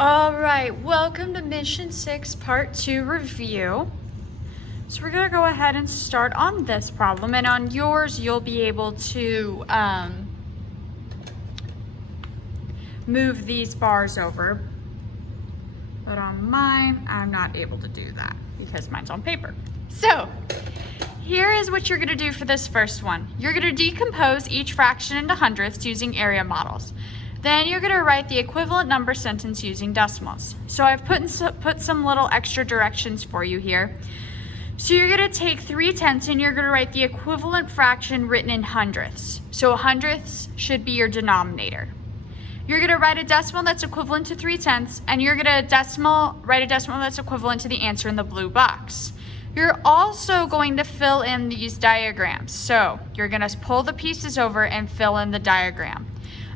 All right, welcome to Mission 6, Part 2 review. So we're gonna go ahead and start on this problem, and on yours, you'll be able to move these bars over. But on mine, I'm not able to do that because mine's on paper. So here is what you're gonna do for this first one. You're gonna decompose each fraction into hundredths using area models. Then you're gonna write the equivalent number sentence using decimals. So I've put some little extra directions for you here. So you're gonna take 3/10 and you're gonna write the equivalent fraction written in hundredths. So hundredths should be your denominator. You're gonna write a decimal that's equivalent to 3/10, and you're gonna write a decimal that's equivalent to the answer in the blue box. You're also going to fill in these diagrams. So you're gonna pull the pieces over and fill in the diagram.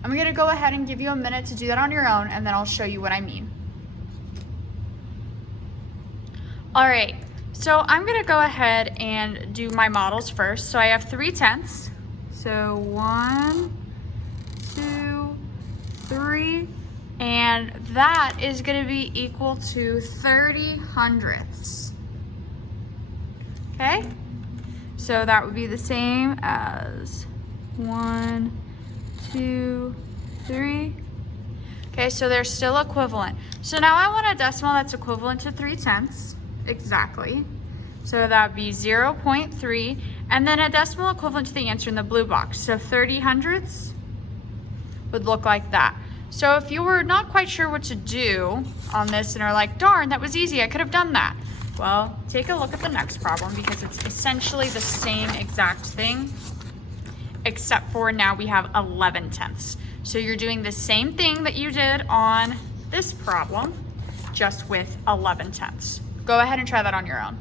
I'm gonna go ahead and give you a minute to do that on your own, and then I'll show you what I mean. All right, so I'm gonna go ahead and do my models first. So I have 3/10. So 1, 2, 3, and that is gonna be equal to 30 hundredths. Okay, so that would be the same as 1, 2, 3. Okay, so they're still equivalent. So now I want a decimal that's equivalent to 3/10 exactly. So that would be 0.3, and then a decimal equivalent to the answer in the blue box. So 30 hundredths would look like that. So if you were not quite sure what to do on this and are like, darn, that was easy, I could have done that. Well, take a look at the next problem because it's essentially the same exact thing, except for now we have 11/10. So you're doing the same thing that you did on this problem, just with 11/10. Go ahead and try that on your own.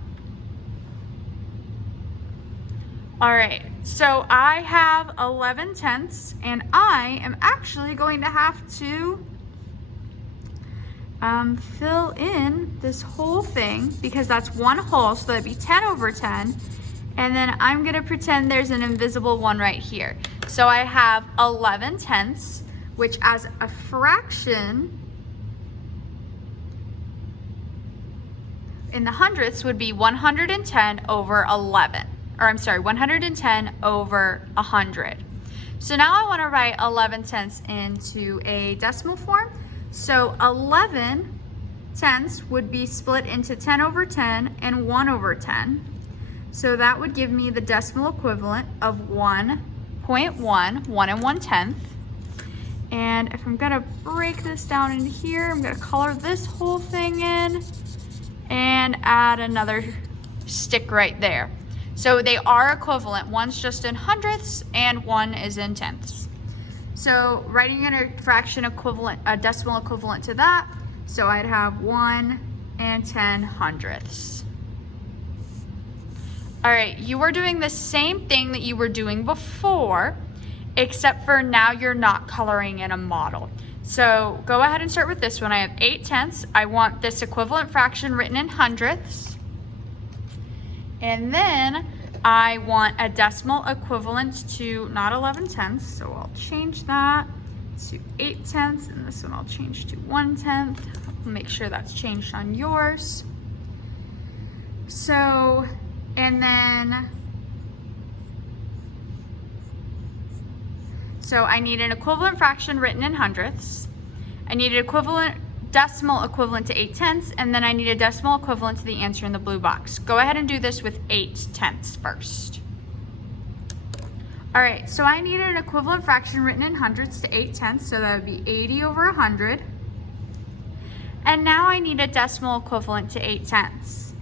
All right, so I have 11/10, and I am actually going to have to fill in this whole thing because that's one whole, so that'd be 10/10. And then I'm gonna pretend there's an invisible one right here. So I have 11/10, which as a fraction in the hundredths would be 110 over 11. Or I'm sorry, 110 over 100. So now I wanna write 11/10 into a decimal form. So 11/10 would be split into 10/10 and 1/10. So that would give me the decimal equivalent of 1.1, 1 1/10. And if I'm gonna break this down into here, I'm gonna color this whole thing in and add another stick right there. So they are equivalent. One's just in hundredths and one is in tenths. So writing in a fraction equivalent, a decimal equivalent to that, so I'd have 1 and 10 hundredths. All right, you are doing the same thing that you were doing before, except for now you're not coloring in a model. So go ahead and start with this one. I have 8/10. I want this equivalent fraction written in hundredths. And then I want a decimal equivalent to not 11/10, so I'll change that to 8/10, and this one I'll change to 1/10. I'll make sure that's changed on yours. So, and then, so I need an equivalent fraction written in hundredths. I need an equivalent decimal equivalent to 8/10, and then I need a decimal equivalent to the answer in the blue box. Go ahead and do this with 8/10 first. All right, so I need an equivalent fraction written in hundredths to 8/10, so that would be 80 over 100. And now I need a decimal equivalent to 8/10.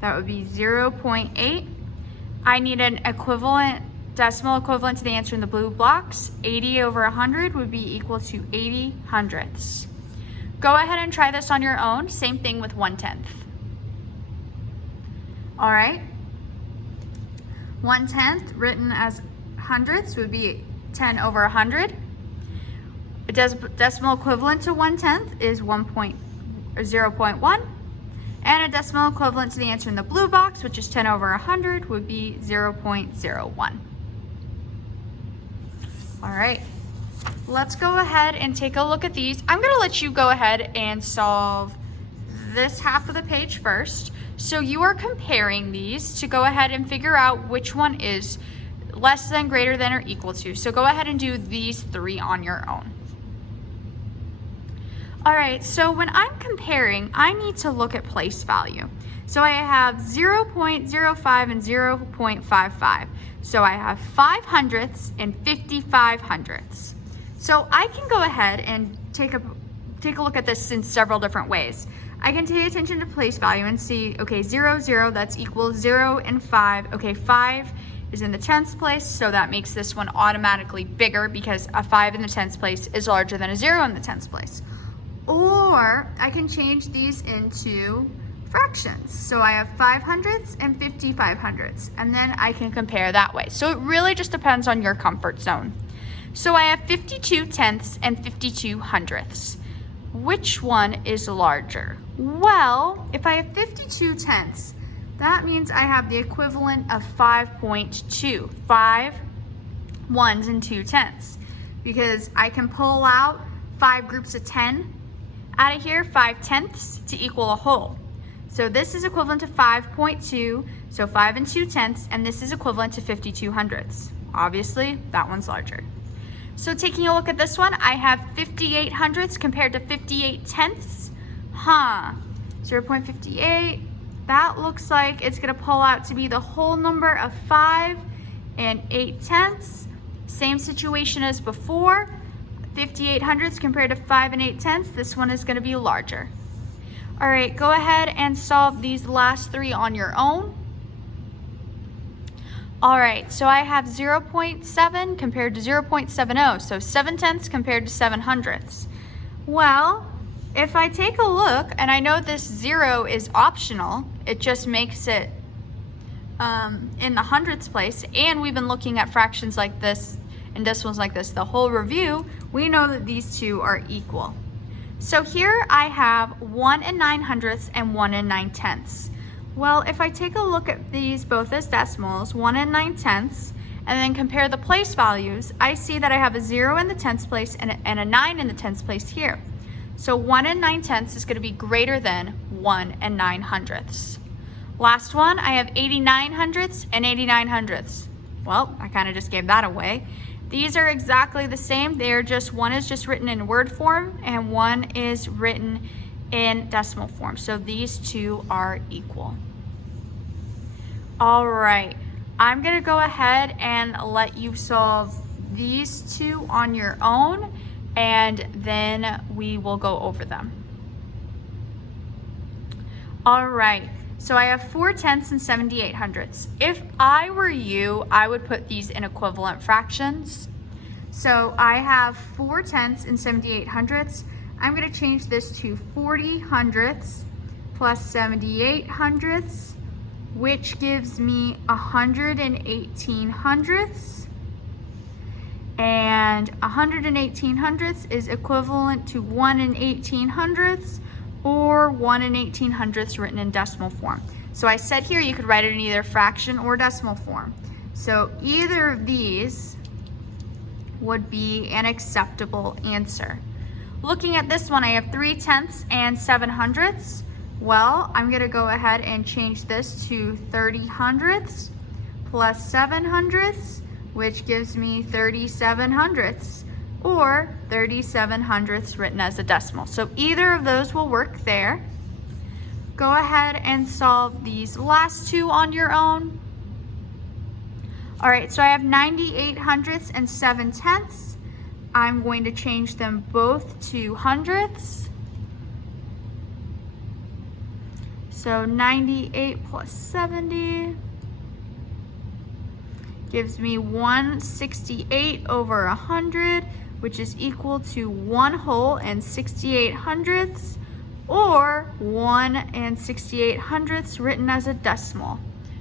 That would be 0.8. I need an equivalent decimal equivalent to the answer in the blue box. 80 over 100 would be equal to 80 hundredths. Go ahead and try this on your own. Same thing with 1/10. All right. 1/10 written as hundredths would be 10 over 100. A decimal equivalent to 1/10 is 0.1. And a decimal equivalent to the answer in the blue box, which is 10 over 100, would be 0.01. All right. let's go ahead and take a look at these. I'm gonna let you go ahead and solve this half of the page first. So you are comparing these to go ahead and figure out which one is less than, greater than, or equal to. So go ahead and do these 3 on your own. All right, so when I'm comparing, I need to look at place value. So I have 0.05 and 0.55. So I have 5 hundredths and 55 hundredths. So I can go ahead and take a look at this in several different ways. I can pay attention to place value and see, okay, 0, 0, that's equal 0 and 5. Okay, 5 is in the 10th place, so that makes this one automatically bigger because a 5 in the 10th place is larger than a 0 in the 10th place. Or I can change these into fractions. So I have 5 hundredths and 55 hundredths, and then I can compare that way. So it really just depends on your comfort zone. So I have 52 tenths and 52 hundredths. Which one is larger? Well, if I have 52 tenths, that means I have the equivalent of 5.2, 5 ones and 2 tenths, because I can pull out 5 groups of 10 out of here, 5 tenths to equal a whole. So this is equivalent to 5.2, so 5 and 2 tenths, and this is equivalent to 52 hundredths. Obviously, that one's larger. So taking a look at this one, I have 58 hundredths compared to 58 tenths. 0.58, that looks like it's gonna pull out to be the whole number of 5 and 8 tenths. Same situation as before, 58 hundredths compared to 5 and 8 tenths. This one is gonna be larger. All right, go ahead and solve these last 3 on your own. All right, so I have 0.7 compared to 0.70, so 7 tenths compared to 7 hundredths. Well, if I take a look, and I know this 0 is optional, it just makes it in the hundredths place, and we've been looking at fractions like this and decimals like this the whole review, we know that these 2 are equal. So here I have 1 and 9 hundredths and 1 and 9 tenths. Well, if I take a look at these both as decimals, 1 and 9 tenths, and then compare the place values, I see that I have a 0 in the tenths place and a 9 in the tenths place here. So 1 and 9 tenths is going to be greater than 1 and 9 hundredths. Last one, I have 89 hundredths and 89 hundredths. Well, I kind of just gave that away. These are exactly the same. They're just, one is just written in word form and one is written in decimal form. So these 2 are equal. All right, I'm gonna go ahead and let you solve these 2 on your own, and then we will go over them. All right, so I have 4 tenths and 78 hundredths. If I were you, I would put these in equivalent fractions. So I have 4 tenths and 78 hundredths. I'm gonna change this to 40 hundredths plus 78 hundredths, which gives me 118 hundredths. And 118 hundredths is equivalent to 1 and 18 hundredths, or 1 and 18 hundredths written in decimal form. So I said here you could write it in either fraction or decimal form. So either of these would be an acceptable answer. Looking at this one, I have 3 tenths and 7 hundredths. Well, I'm gonna go ahead and change this to 30 hundredths plus 7 hundredths, which gives me 37 hundredths, or 37 hundredths written as a decimal. So either of those will work there. Go ahead and solve these last 2 on your own. All right, so I have 98 hundredths and 7 tenths. I'm going to change them both to hundredths. So 98 plus 70 gives me 168 over 100, which is equal to 1 whole and 68 hundredths, or 1 and 68 hundredths written as a decimal.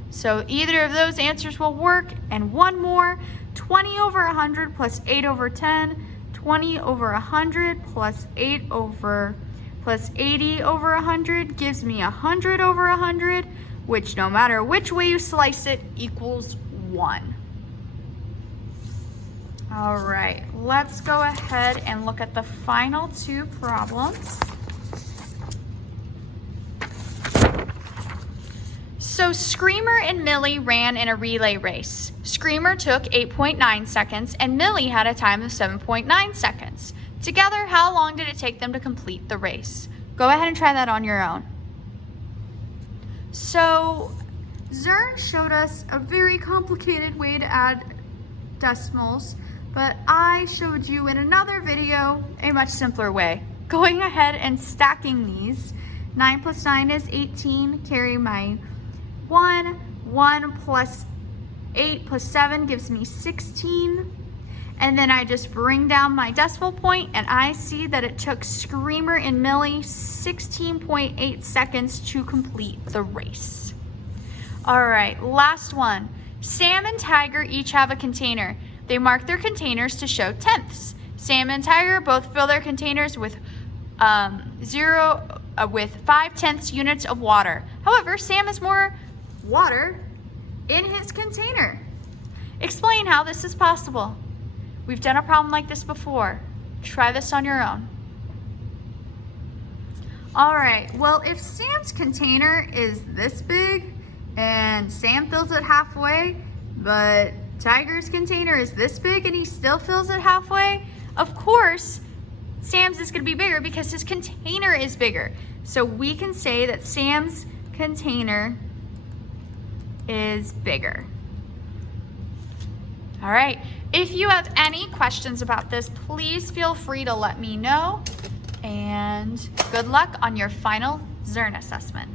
So either of those answers will work. And one more, 20 over 100 plus 8 over 10, 20 over 100 plus 80 over 100 gives me 100 over 100, which no matter which way you slice it equals 1. All right, let's go ahead and look at the final two problems. So Screamer and Millie ran in a relay race. Screamer took 8.9 seconds and Millie had a time of 7.9 seconds. Together, how long did it take them to complete the race? Go ahead and try that on your own. So Zern showed us a very complicated way to add decimals, but I showed you in another video a much simpler way. Going ahead and stacking these. 9 plus 9 is 18, carry my 1 plus 8 plus 7 gives me 16. And then I just bring down my decimal point and I see that it took Screamer and Millie 16.8 seconds to complete the race. All right, last one. Sam and Tiger each have a container. They mark their containers to show tenths. Sam and Tiger both fill their containers with 5/10 units of water. However, Sam has more water in his container. Explain how this is possible. We've done a problem like this before. Try this on your own. All right, well, if Sam's container is this big and Sam fills it halfway, but Tiger's container is this big and he still fills it halfway, of course, Sam's is gonna be bigger because his container is bigger. So we can say that Sam's container is bigger. All right, if you have any questions about this, please feel free to let me know, and good luck on your final Zern assessment.